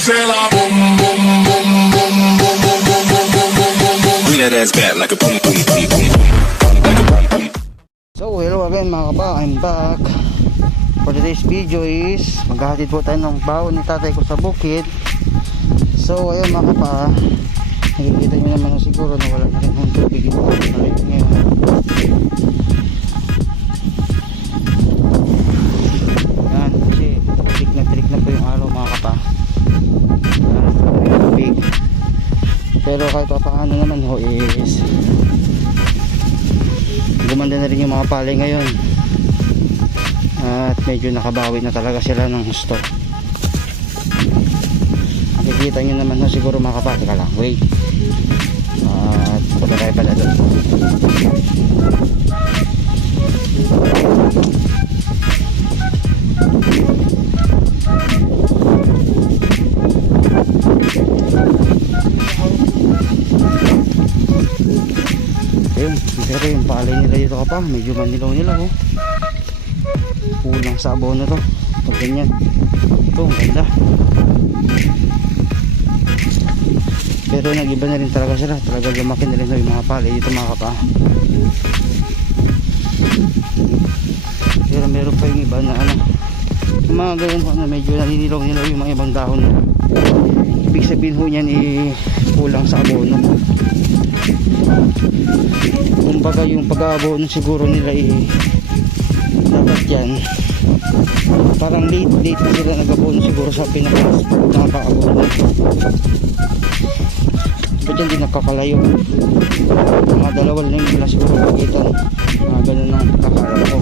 say la boom boom boom boom boom boom boom boom boom boom boom boom. Bring that ass back like a boom boom boom boom like a boom boom. So hello again mga kapa, I'm back. For today's video is maghahatid po tayo ng baon ni tatay ko sa bukid. So ayun mga kapa, nakikita nyo naman siguro na wala na rin ang tubig ito ngayon. Yan, kasi tirik na po yung araw mga kapa. Yan, tubig. Pero kahit paano naman ho is gumanda na rin yung mga palay ngayon. At medyo nakabawi na talaga sila ng gusto. Nakikita nyo naman na siguro mga kapatid ka lang. Wait. At punta tayo pala doon. Ayun, pero yung palay nila dito ka pa. Medyo manilaw nila oh. Kulang sa abono to pag ganyan. Ito ang ganda, pero nag-iba na rin talaga sila. Talaga lumaki na rin yung mga palay dito mga kapa. Pero meron pa yung iba na ano, yung mga ganyan na medyo naninilaw nila yung mga ibang dahon. Ibig sabihin ho niyan kulang sa abono. Kumbaga yung pag-aabono siguro nila dapat yan parang late na sila nag-abono siguro sa pinaka-abono. Ba't yan di nakakalayo? Mga dalawal na yung siguro pagitan. Mga ganun ang kakaalam ko.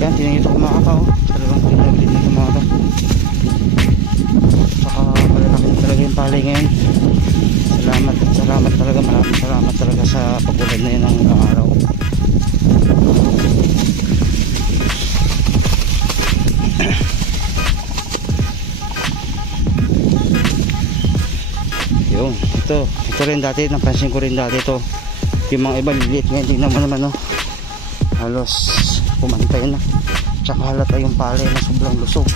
Yan, tinangito ko mga kapa oh. Talagang tinaglit na kumaka. Saka malalaki na talaga yung palay ngayon. Salamat talaga, maraming salamat talaga sa pag-ulan na yun ng araw. Yung ito rin dati, napansin ko rin dati ito. Yung mga iba liliit ngayon, tingnan mo naman oh. Halos pumantay na. Tsaka halata yung palay na sobrang lusog.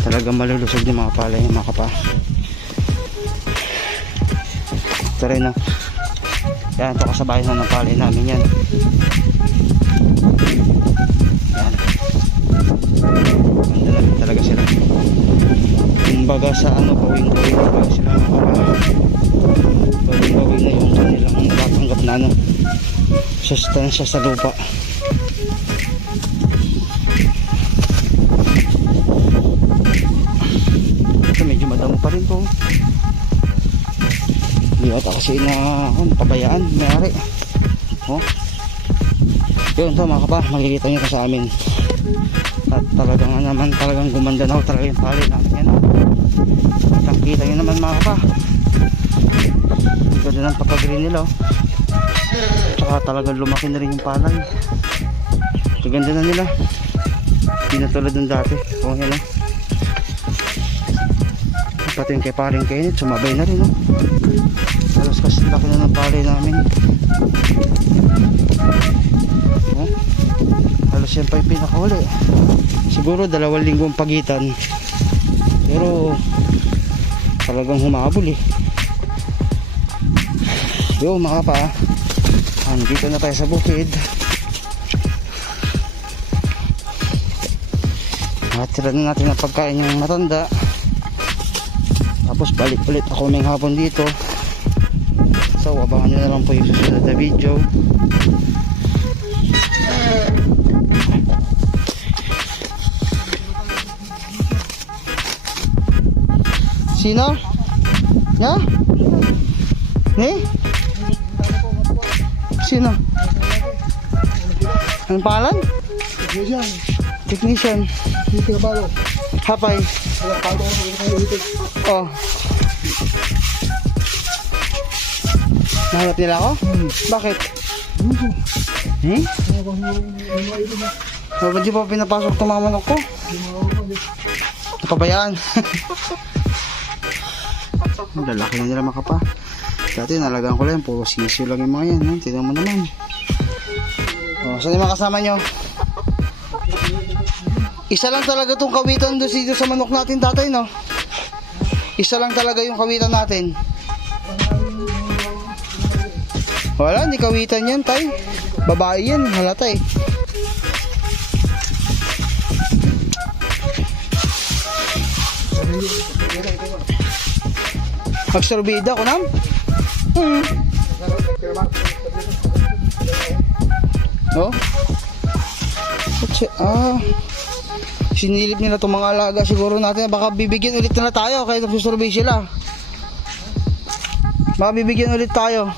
Talagang malulusog yung mga palay yung mga kapa. Ito rin oh. Yan, ito kasabay na ng palay namin yan. Yan. Ganda lang talaga sila. Kumbaga sa ano, pawing-pawing talaga sila mga kapa. Pawing-pawing na yung kanilang nakatanggap na ano, sustansya sa lupa. Ito medyo madamo pa rin to. Hindi ata kasi pabayaan mayari oh. Yun ito mga kapa, makikita nyo ka sa amin. At talagang naman, talagang gumanda na talaga yung palay namin yan oh. Kita nyo naman mga kapa, ang ganda ng pagka-green nila oh. Tsaka talagang lumaki na rin yung palay. Ang ganda na nila, hindi na tulad ng dati oh. Yan oh, pati yung kay paring kainit sumabay na rin oh. Halos kasi laki na ng palay namin oh. Halos yan pa yung pinakahuli. Siguro 2 linggong pagitan, pero talagang humabol Yo mga pa, andito na tayo sa bukid. Natira na natin ang pagkain yung matanda. Tapos balik ulit ako may hapon dito. So abangan nyo na lang po yung susunod na video. Sino? Ya? Ni? Sino? Anong pangalan? Technician. Hapay. Oh. Nahanap nila ako? Bakit? Ba't di pa pinapasok itong mga manok ko? Napabayaan. Lalaki na nila makapa. Dati nalagaan ko lang, puro sisyo lang yung mga yan. Tignan mo naman. Oh, saan yung mga kasama nyo? Isa lang talaga tong kawitan doon dito sa manok natin, tatay, no? Isa lang talaga yung kawitan natin. Wala, hindi kawitan yan, tay. Babae yan, halata eh. Magsorbida ko nam? Oh? Sinilip nila itong mga alaga siguro natin. Baka bibigyan ulit nila tayo kahit nagsusurvey sila. Baka bibigyan ulit tayo.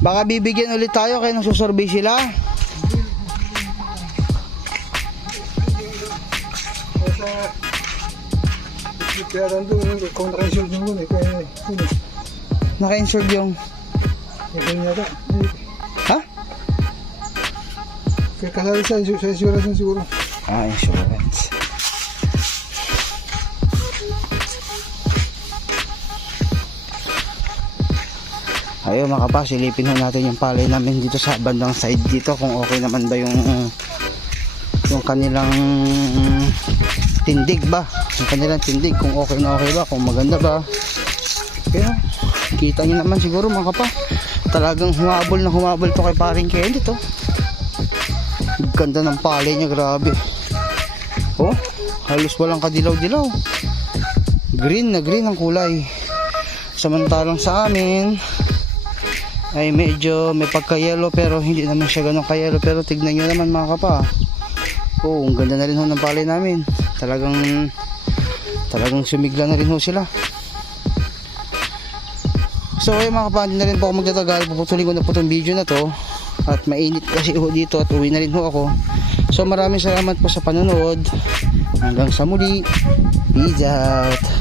Baka bibigyan ulit tayo kahit nagsusurvey sila. Naka-insert yung ha? Kasali sa insurance siguro. Insurance. Ayun mga kapas, silipin ho natin yung palay namin dito sa bandang side dito kung okay naman ba yung kanilang tindig ba, yung kanilang tindig, kung okay na okay ba, kung maganda ba. Kaya kita nyo naman siguro mga kapas, talagang humabol to kay paring Kenny to. Ganda ng palay niya, grabe. Oh, halos walang kadilaw-dilaw. Green na green ang kulay. Samantalang sa amin ay medyo may pagka-yellow pero hindi naman siya ganun ka-yellow. Pero tignan nyo naman mga kapa. Oh, ang ganda na rin ho ng palay namin. Talagang sumigla na rin ho sila. So ayun mga kapa, hindi na rin po ako magtatagal. Puputulin ko na po itong video na to. At mainit kasi ho dito at uwi na rin ho ako. So maraming salamat po sa panonood. Hanggang sa muli. Peace out.